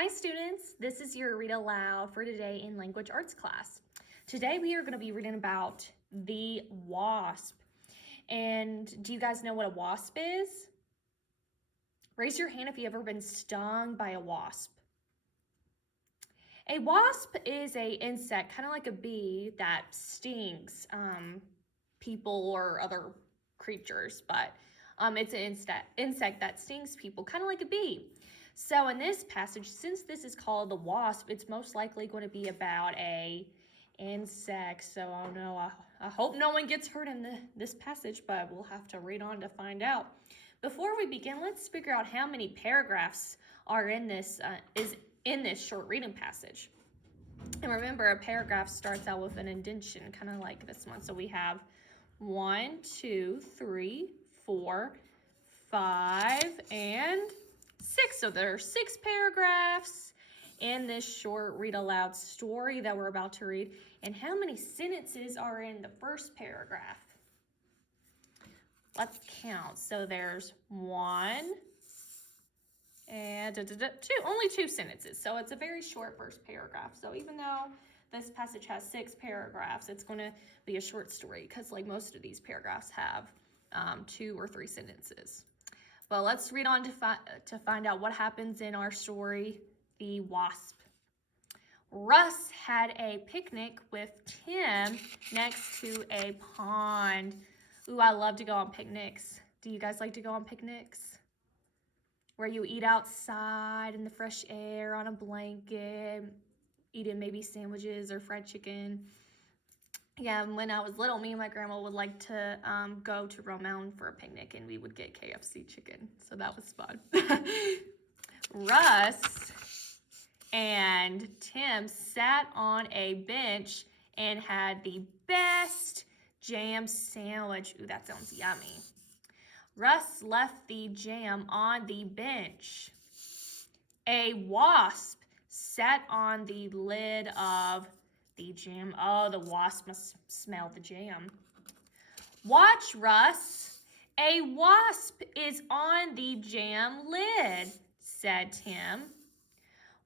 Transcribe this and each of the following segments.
Hi students, this is your Read Aloud for today in Language Arts class. Today we are going to be reading about the wasp. And do you guys know what a wasp is? Raise your hand if you've ever been stung by a wasp. A wasp is an insect, kind of like a bee, that stings people or other creatures, but it's an insect that stings people, kind of like a bee. So in this passage, since this is called the wasp, it's most likely going to be about a insect. So I don't know, I hope no one gets hurt in this passage, but we'll have to read on to find out. Before we begin, let's figure out how many paragraphs are in this short reading passage. And remember, a paragraph starts out with an indentation, kind of like this one. So we have 1, 2, 3, 4, 5, and 6. So there are 6 paragraphs in this short read aloud story that we're about to read. And how many sentences are in the first paragraph? Let's count. So there's 1 and 2, only 2 sentences. So it's a very short first paragraph. So even though this passage has 6 paragraphs, it's going to be a short story because like most of these paragraphs have 2 or 3 sentences. But let's read on to find out what happens in our story, The Wasp. Russ had a picnic with Tim next to a pond. Ooh, I love to go on picnics. Do you guys like to go on picnics? Where you eat outside in the fresh air on a blanket, eating maybe sandwiches or fried chicken. Yeah, when I was little, me and my grandma would like to go to Rome Mountain for a picnic, and we would get KFC chicken, so that was fun. Russ and Tim sat on a bench and had the best jam sandwich. Ooh, that sounds yummy. Russ left the jam on the bench. A wasp sat on the lid of the jam. Oh, the wasp must smell the jam. Watch, Russ. A wasp is on the jam lid, said Tim.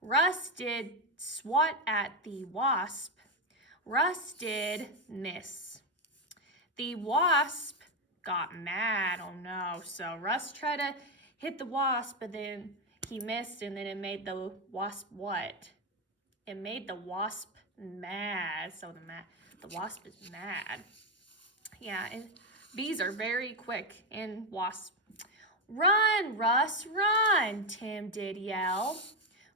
Russ did swat at the wasp. Russ did miss. The wasp got mad. Oh no. So Russ tried to hit the wasp, but then he missed, and then it made the wasp what? It made the wasp mad. So the wasp is mad. Yeah, and bees are very quick in wasps. Run, Russ, run, Tim did yell.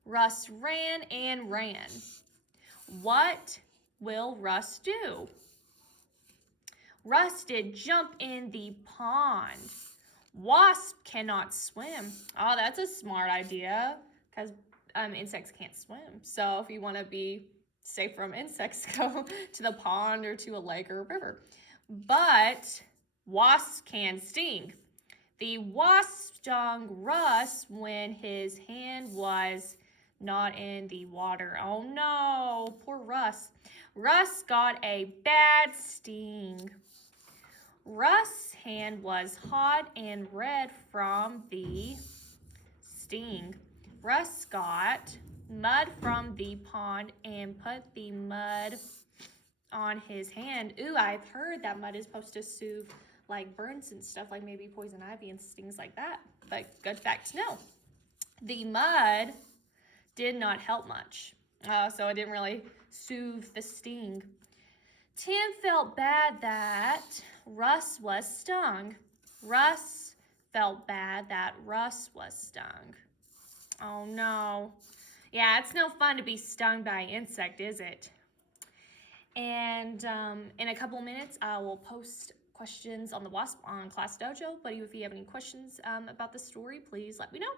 Russ ran and ran. What will Russ do? Russ did jump in the pond. Wasp cannot swim. Oh, that's a smart idea because insects can't swim. So if you want to be safe from insects, go to the pond or to a lake or a river. But wasps can sting. The wasp stung Russ when his hand was not in the water. Oh no, poor Russ. Russ got a bad sting. Russ' hand was hot and red from the sting. Russ got mud from the pond and put the mud on his hand. Ooh, I've heard that mud is supposed to soothe like burns and stuff, like maybe poison ivy and things like that. But good fact to know. The mud did not help much. So it didn't really soothe the sting. Tim felt bad that Russ was stung. Russ felt bad that Russ was stung. Oh no. Yeah, it's no fun to be stung by an insect, is it? And in a couple minutes, I will post questions on the Wasp on Class Dojo. But if you have any questions about the story, please let me know.